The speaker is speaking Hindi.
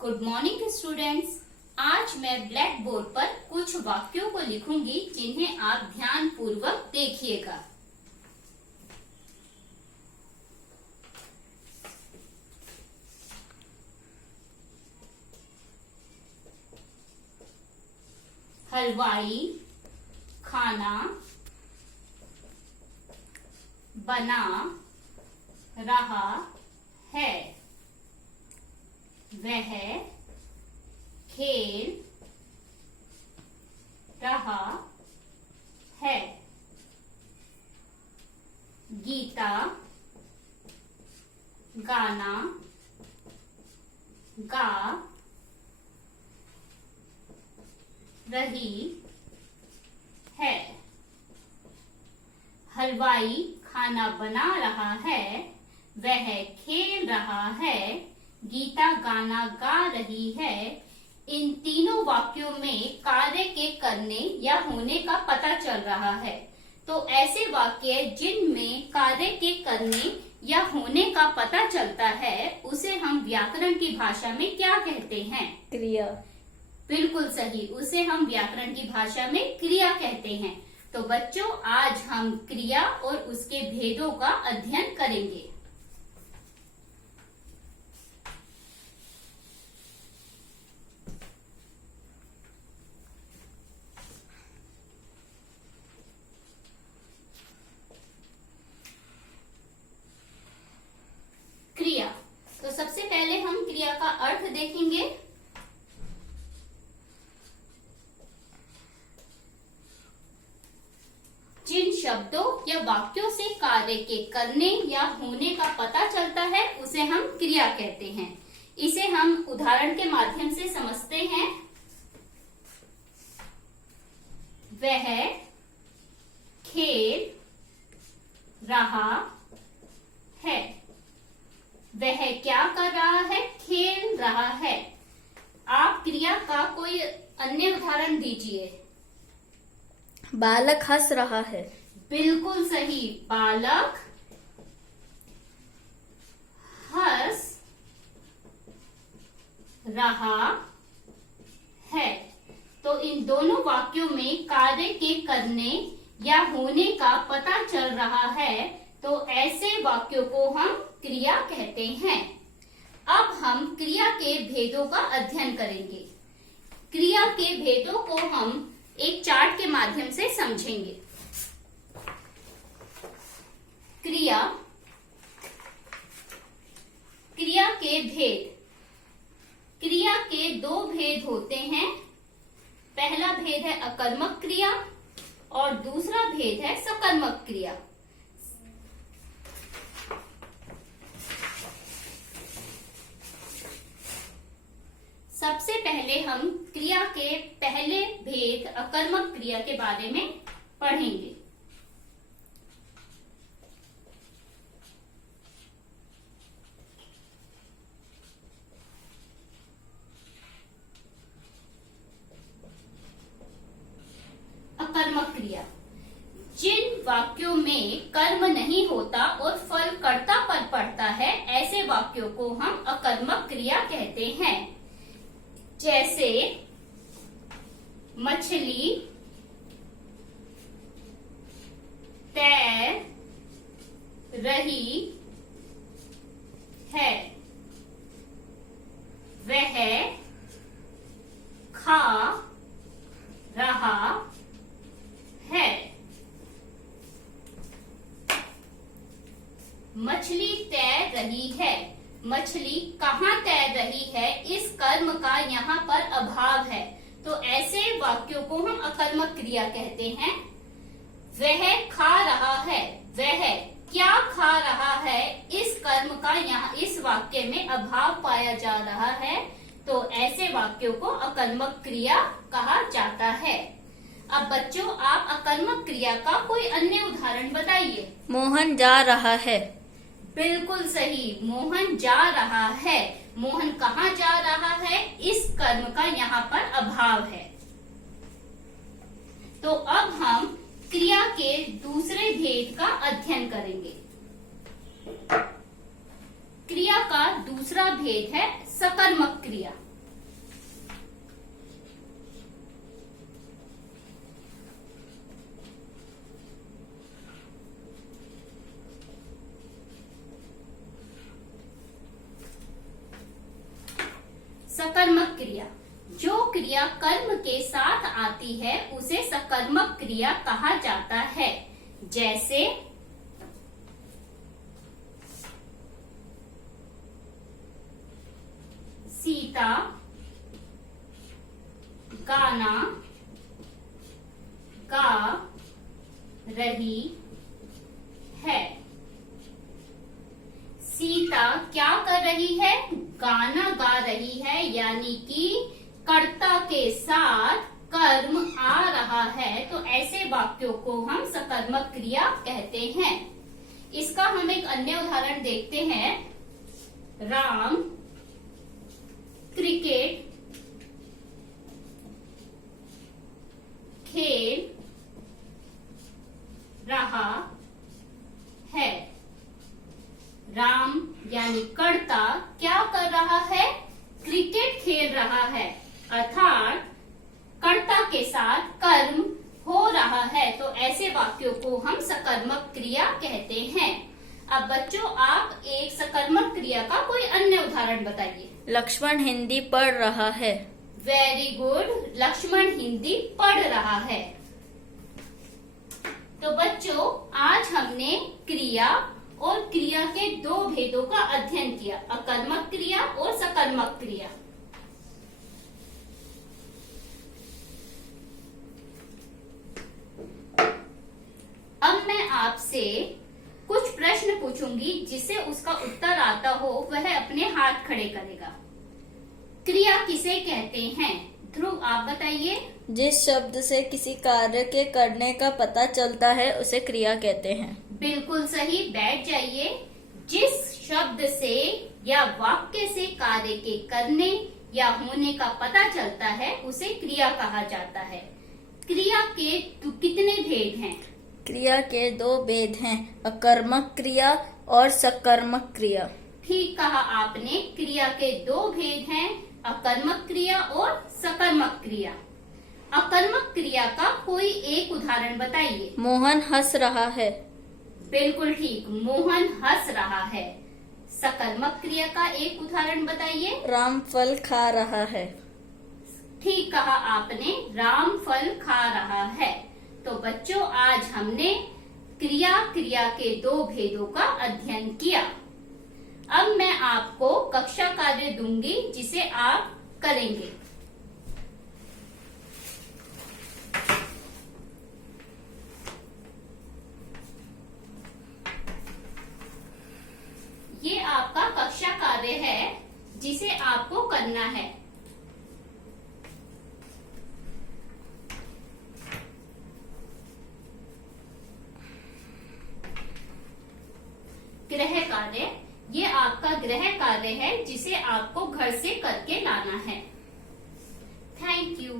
Good morning students. आज मैं ब्लैक बोर्ड पर कुछ वाक्यों को लिखूंगी जिन्हें आप ध्यान पूर्वक देखिएगा। हलवाई खाना बना रहा है। वह खेल रहा है। गीता गाना गा रही है। हलवाई खाना बना रहा है। वह खेल रहा है। गीता गाना गा रही है। इन तीनों वाक्यों में कार्य के करने या होने का पता चल रहा है। तो ऐसे वाक्य जिनमें कार्य के करने या होने का पता चलता है उसे हम व्याकरण की भाषा में क्या कहते हैं? क्रिया। बिल्कुल सही, उसे हम व्याकरण की भाषा में क्रिया कहते हैं। तो बच्चों, आज हम क्रिया और उसके भेदों का अध्ययन करेंगे। क्रिया। तो सबसे पहले हम क्रिया का अर्थ देखेंगे। जिन शब्दों या वाक्यों से कार्य के करने या होने का पता चलता है उसे हम क्रिया कहते हैं। इसे हम उदाहरण के माध्यम से समझते हैं। वह खेल रहा है। वह क्या कर रहा है? खेल रहा है। आप क्रिया का कोई अन्य उदाहरण दीजिए। बालक हंस रहा है। बिल्कुल सही, बालक हंस रहा है। तो इन दोनों वाक्यों में कार्य के करने या होने का पता चल रहा है। तो ऐसे वाक्यों को हम क्रिया कहते हैं। अब हम क्रिया के भेदों का अध्ययन करेंगे। क्रिया के भेदों को हम एक चार्ट के माध्यम से समझेंगे। क्रिया के भेद। क्रिया के दो भेद होते हैं। पहला भेद है अकर्मक क्रिया और दूसरा भेद है सकर्मक क्रिया। सबसे पहले हम क्रिया के पहले भेद अकर्मक क्रिया के बारे में पढ़ेंगे। अकर्मक क्रिया। जिन वाक्यों में कर्म नहीं होता और फल कर्ता पर पड़ता है ऐसे वाक्यों को हम अकर्मक क्रिया कहते हैं। जैसे मछली तैर रही है। वह खा रहा है। मछली तैर रही है। मछली कहाँ तैर रही है? इस कर्म का यहाँ पर अभाव है। तो ऐसे वाक्यों को हम अकर्मक क्रिया कहते हैं। वह खा रहा है। वह क्या खा रहा है? इस कर्म का यहाँ इस वाक्य में अभाव पाया जा रहा है। तो ऐसे वाक्यों को अकर्मक क्रिया कहा जाता है। अब बच्चों, आप अकर्मक क्रिया का कोई अन्य उदाहरण बताइए। मोहन जा रहा है। बिल्कुल सही, मोहन जा रहा है। मोहन कहाँ जा रहा है? इस कर्म का यहाँ पर अभाव है। तो अब हम क्रिया के दूसरे भेद का अध्ययन करेंगे। क्रिया का दूसरा भेद है सकर्मक क्रिया। सकर्मक क्रिया। जो क्रिया कर्म के साथ आती है उसे सकर्मक क्रिया कहा जाता है। जैसे सीता गाना गा रही है। सीता क्या कर रही है? गाना गा रही है, यानी कि कर्ता के साथ कर्म आ रहा है। तो ऐसे वाक्यों को हम सकर्मक क्रिया कहते हैं। इसका हम एक अन्य उदाहरण देखते हैं। राम क्रिकेट खेल रहा है। राम यानी कर्ता क्या कर रहा है? क्रिकेट खेल रहा है, अर्थात कर्ता के साथ कर्म हो रहा है। तो ऐसे वाक्यों को हम सकर्मक क्रिया कहते हैं। अब बच्चों, आप एक सकर्मक क्रिया का कोई अन्य उदाहरण बताइए। लक्ष्मण हिंदी पढ़ रहा है। वेरी गुड, लक्ष्मण हिंदी पढ़ रहा है। तो बच्चों, आज हमने क्रिया और क्रिया के दो भेदों का अध्ययन किया, अकर्मक क्रिया और सकर्मक क्रिया। अब मैं आपसे कुछ प्रश्न पूछूंगी, जिसे उसका उत्तर आता हो वह अपने हाथ खड़े करेगा। क्रिया किसे कहते हैं? ध्रुव, आप बताइए। जिस शब्द से किसी कार्य के करने का पता चलता है उसे क्रिया कहते हैं। बिल्कुल सही, बैठ जाइए। जिस शब्द से या वाक्य से कार्य के करने या होने का पता चलता है उसे क्रिया कहा जाता है। क्रिया के कितने भेद हैं? क्रिया के दो भेद हैं, अकर्मक क्रिया और सकर्मक क्रिया। ठीक कहा आपने, क्रिया के दो भेद हैं, अकर्मक क्रिया और सकर्मक क्रिया। अकर्मक क्रिया का कोई एक उदाहरण बताइए। मोहन हंस रहा है। बिल्कुल ठीक, मोहन हंस रहा है। सकर्मक क्रिया का एक उदाहरण बताइए। राम फल खा रहा है। ठीक कहा आपने, राम फल खा रहा है। तो बच्चों, आज हमने क्रिया के दो भेदों का अध्ययन किया। अब मैं आपको कक्षा कार्य दूंगी जिसे आप करेंगे। ये आपका कक्षा कार्य है जिसे आपको करना है। गृह कार्य, ये आपका गृह कार्य है जिसे आपको घर से करके लाना है। Thank you.